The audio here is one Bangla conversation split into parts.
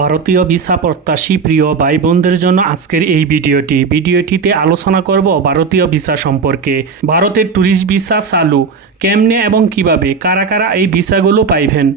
ভারতীয় ভিসা প্রত্যাশী প্রিয় ভাই বোনদের জন্য আজকের এই ভিডিওটিতে আলোচনা করব ভারতীয় ভিসা সম্পর্কে। ভারতের ট্যুরিস্ট ভিসা চালু কেমনে এবং কিভাবে, কারা কারা এই ভিসাগুলো পাইবেন,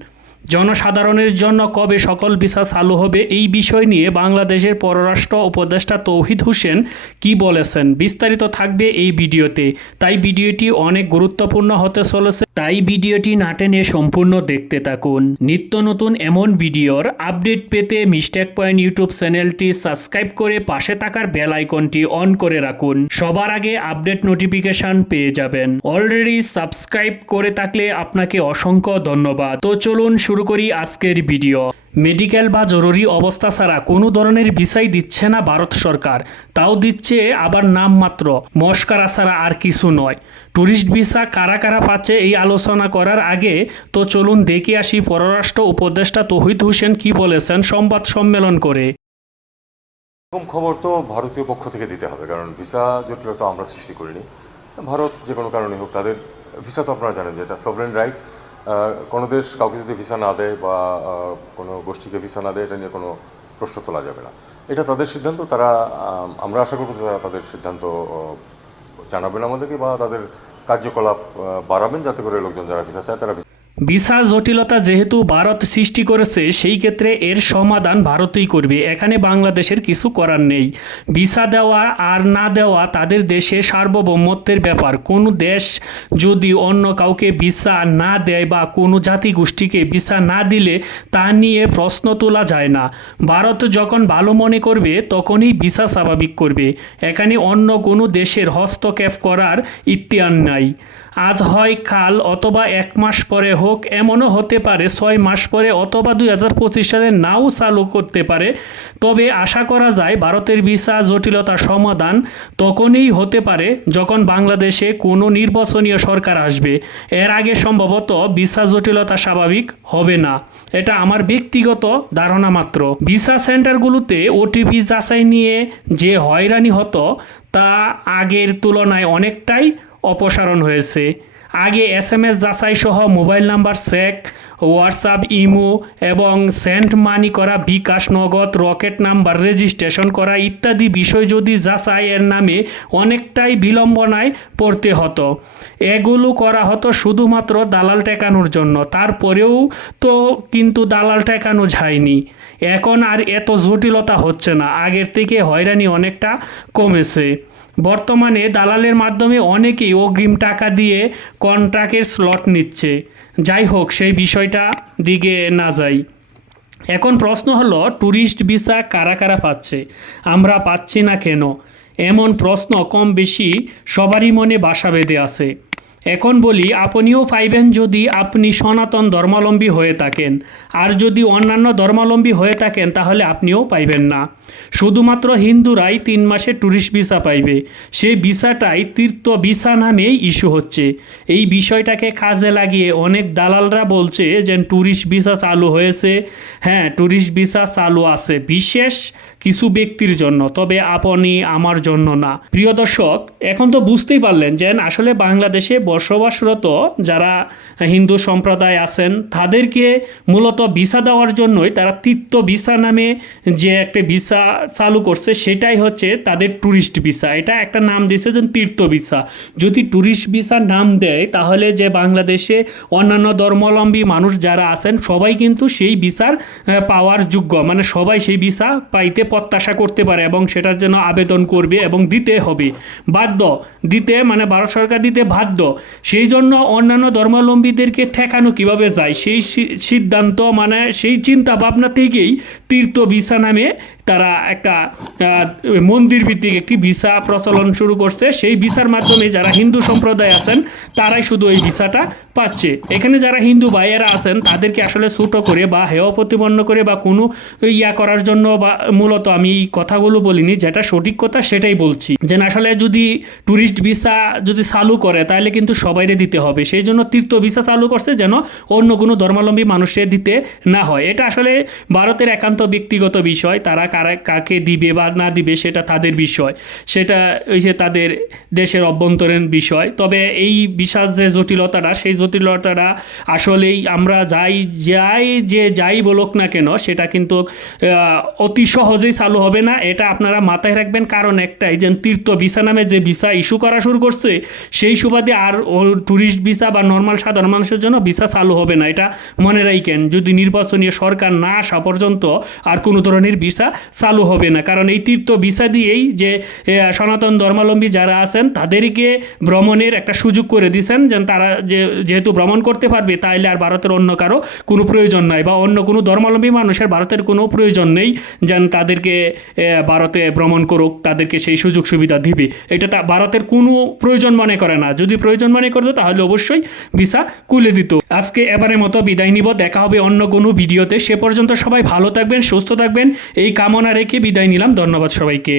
জনসাধারণের জন্য কবে সকল ভিসা চালু হবে, এই বিষয় নিয়ে বাংলাদেশের পররাষ্ট্র উপদেষ্টা তৌহিদ হোসেন কি বলেছেন, বিস্তারিত থাকবে এই ভিডিওতে। তাই ভিডিওটি অনেক গুরুত্বপূর্ণ হতে চলেছে, তাই ভিডিওটি না টেনে সম্পূর্ণ দেখতে থাকুন। নিত্য নতুন এমন ভিডিওর আপডেট পেতে মিস্টেক পয়েন্ট ইউটিউব চ্যানেলটি সাবস্ক্রাইব করে পাশে থাকার বেল আইকনটি অন করে রাখুন, সবার আগে আপডেট নোটিফিকেশন পেয়ে যাবেন। অলরেডি সাবস্ক্রাইব করে থাকলে আপনাকে অসংখ্য ধন্যবাদ। তো চলুন শুরু করি আজকের ভিডিও। মেডিকেল বা জরুরি অবস্থা ছাড়া কোনো ধরনের ভিসাই দিচ্ছে না ভারত সরকার, তাও দিচ্ছে আবার নামমাত্র, মস্কারা ছাড়া আর কিছু নয়। ট্যুরিস্ট ভিসা কারা কারা পাচ্ছে এই আলোচনা করার আগে তো চলুন দেখে আসি পররাষ্ট্র উপদেষ্টা তৌহিদ হোসেন কি বলেছেন সংবাদ সম্মেলন করে। এরকম খবর তো ভারতীয় পক্ষ থেকে দিতে হবে, কারণ ভিসা জটিলতা আমরা সৃষ্টি করিনি। ভারত যে কোনো কারণে হোক, তাদের ভিসা তো আপনারা জানেন যে এটা সভরেন রাইট। কোনো দেশ কাউকে যদি ভিসা না দেয় বা কোনো গোষ্ঠীকে ভিসা না দেয়, এটা নিয়ে কোনো প্রশ্ন তোলা যাবে না। এটা তাদের সিদ্ধান্ত। তারা আমরা আশা করবো যারা তাদের সিদ্ধান্ত জানাবেন আমাদেরকে বা তাদের কার্যকলাপ বাড়াবেন, যাতে করে লোকজন যারা ভিসা চায় তারা ভিসা জটিলতা যেহেতু ভারত সৃষ্টি করেছে, সেই ক্ষেত্রে এর সমাধান ভারতই করবে, এখানে বাংলাদেশের কিছু করার নেই। ভিসা দেওয়া আর না দেওয়া তাদের দেশে সার্বভৌমত্বের ব্যাপার। কোনো দেশ যদি অন্য কাউকে ভিসা না দেয় বা কোনো জাতিগোষ্ঠীকে ভিসা না দিলে তা নিয়ে প্রশ্ন তোলা যায় না। ভারত যখন ভালো মনে করবে তখনই ভিসা স্বাভাবিক করবে, এখানে অন্য কোনো দেশের হস্তক্ষেপ করার ইতিহার নাই। আজ হয় কাল অথবা 1 মাস পরে হোক, এমনও হতে পারে 6 মাস পরে অথবা 2025 সালে নাও চালু করতে পারে। তবে আশা করা যায় ভারতের ভিসা জটিলতার সমাধান তখনই হতে পারে যখন বাংলাদেশে কোনো নির্বাচনীয় সরকার আসবে। এর আগে সম্ভবত ভিসা জটিলতা স্বাভাবিক হবে না, এটা আমার ব্যক্তিগত ধারণা মাত্র। ভিসা সেন্টারগুলোতে ওটিপি যাচাই নিয়ে যে হয়রানি হতো তা আগের তুলনায় অনেকটাই অপসারণ হয়েছে। আগে SMS যাচাই সহ mobile number check, WhatsApp, imo এবং সেন্ড মানি করা, বিকাশ, নগদ, রকেট নাম্বার রেজিস্ট্রেশন করা ইত্যাদি বিষয় যদি যাচাইয়ের নামে অনেকটাই বিলম্বনায় পড়তে হতো। এগুলো করা হতো শুধুমাত্র দালাল ঠেকানোর জন্য, তারপরেও তো কিন্তু দালাল ঠেকানো যায়নি। এখন আর এত জটিলতা হচ্ছে না, আগের থেকে হয়রানি অনেকটা কমেছে। বর্তমানে দালালের মাধ্যমে অনেকেই অগ্রিম টাকা দিয়ে কন্ট্রাক্টের স্লট নিচ্ছে। যাই হোক, সেই বিষয়টা দিকে না যাই। এখন প্রশ্ন হলো, ট্যুরিস্ট ভিসা কারা কারা পাচ্ছে, আমরা পাচ্ছি না কেন? এমন প্রশ্ন কম বেশি সবারই মনে বাসা বেঁধে আছে। এখন বলি, আপনিও পাইবেন যদি আপনি সনাতন ধর্মাবলম্বী হয়ে থাকেন, আর যদি অন্যান্য ধর্মাবলম্বী হয়ে থাকেন তাহলে আপনিও পাইবেন না। শুধুমাত্র হিন্দুরাই 3 মাসে ট্যুরিস্ট ভিসা পাইবে, সেই ভিসাটাই তীর্থ ভিসা নামেই ইস্যু হচ্ছে। এই বিষয়টাকে কাজে লাগিয়ে অনেক দালালরা বলছে যে ট্যুরিস্ট ভিসা চালু হয়েছে। হ্যাঁ, ট্যুরিস্ট ভিসা চালু আছে বিশেষ কিছু ব্যক্তির জন্য, তবে আপনি আমার জন্য না। প্রিয় দর্শক, এখন তো বুঝতেই পারলেন যে আসলে বাংলাদেশে বসবাসরত যারা হিন্দু সম্প্রদায় আছেন তাদেরকে মূলত ভিসা দেওয়ার জন্যই তারা তীর্থ ভিসা নামে যে একটা ভিসা চালু করছে, সেটাই হচ্ছে তাদের ট্যুরিস্ট ভিসা। এটা একটা নাম দিয়েছে যে তীর্থ ভিসা। যদি ট্যুরিস্ট ভিসা নাম দেয় তাহলে যে বাংলাদেশে অন্যান্য ধর্মাবলম্বী মানুষ যারা আছেন সবাই কিন্তু সেই ভিসার পাওয়ার যোগ্য, মানে সবাই সেই ভিসা পাইতে প্রত্যাশা করতে পারে এবং সেটার জন্য আবেদন করবে এবং দিতে হবে, বাধ্য দিতে, মানে ভারত সরকার দিতে বাধ্য। সেই জন্য অন্যান্য ধর্মাবলম্বীদেরকে ঠেকানো কিভাবে যায় সেই সিদ্ধান্ত, মানে সেই চিন্তা ভাবনা থেকেই তীর্থ ভিসা নামে তারা একটা মন্দির ভিত্তিক একটি ভিসা প্রচলন শুরু করছে। সেই ভিসার মাধ্যমে যারা হিন্দু সম্প্রদায় আছেন তারাই শুধু এই ভিসাটা পাচ্ছে। এখানে যারা হিন্দু ভাইয়েরা আছেন তাদেরকে আসলে ছোট করে বা হেয় প্রতিপন্ন করে বা কোনো করার জন্য বা মূলত আমি কথাগুলো বলিনি, যেটা সঠিক কথা সেটাই বলছি, যে আসলে যদি ট্যুরিস্ট ভিসা যদি চালু করে তাহলে কিন্তু সবাইরে দিতে হবে। সেই জন্য তীর্থ ভিসা চালু করছে যেন অন্য কোনো ধর্মাবলম্বী মানুষের দিতে না হয়। এটা আসলে ভারতের একান্ত ব্যক্তিগত বিষয়, তারা কাকে দিবে বা না দিবে সেটা তাদের বিষয়, সেটা ওই যে তাদের দেশের অভ্যন্তরীণ বিষয়। তবে এই ভিসার যে জটিলতাটা, সেই জটিলতাটা আসলেই আমরা যাই বলুক না কেন সেটা কিন্তু অতি সহজেই চালু হবে না, এটা আপনারা মাথায় রাখবেন। কারণ একটাই, যে তীর্থ ভিসা নামে যে ভিসা ইস্যু করা শুরু করছে, সেই সুবাদে আর ট্যুরিস্ট ভিসা বা নর্মাল সাধারণ মানুষের জন্য ভিসা চালু হবে না, এটা মনে রাখেন। যদি নির্বাচনীয় সরকার না আসা পর্যন্ত আর কোনো ধরনের ভিসা চালু হবে না। কারণ এই তীর্থ ভিসা দিয়েই যে সনাতন ধর্মাবলম্বী যারা আছেন তাদেরকে ভ্রমণের একটা সুযোগ করে দিয়েছেন, যেন তারা যেহেতু ভ্রমণ করতে পারবে, তাইলে আর ভারতের অন্য কারো কোনো প্রয়োজন নাই, বা অন্য কোনো ধর্মাবলম্বী মানুষের ভারতের কোনো প্রয়োজন নেই যেন তাদেরকে ভারতে ভ্রমণ করুক, তাদেরকে সেই সুযোগ সুবিধা দিবে। এটা ভারতের কোনো প্রয়োজন মনে করে না। যদি প্রয়োজন মনে করতো তাহলে অবশ্যই ভিসা খুলে দিত। আজকে এবারের মতো বিদায় নিব, দেখা হবে অন্য কোনো ভিডিওতে। সে পর্যন্ত সবাই ভালো থাকবেন, সুস্থ থাকবেন, এই কামনা রেখে বিদায় নিলাম। ধন্যবাদ সবাইকে।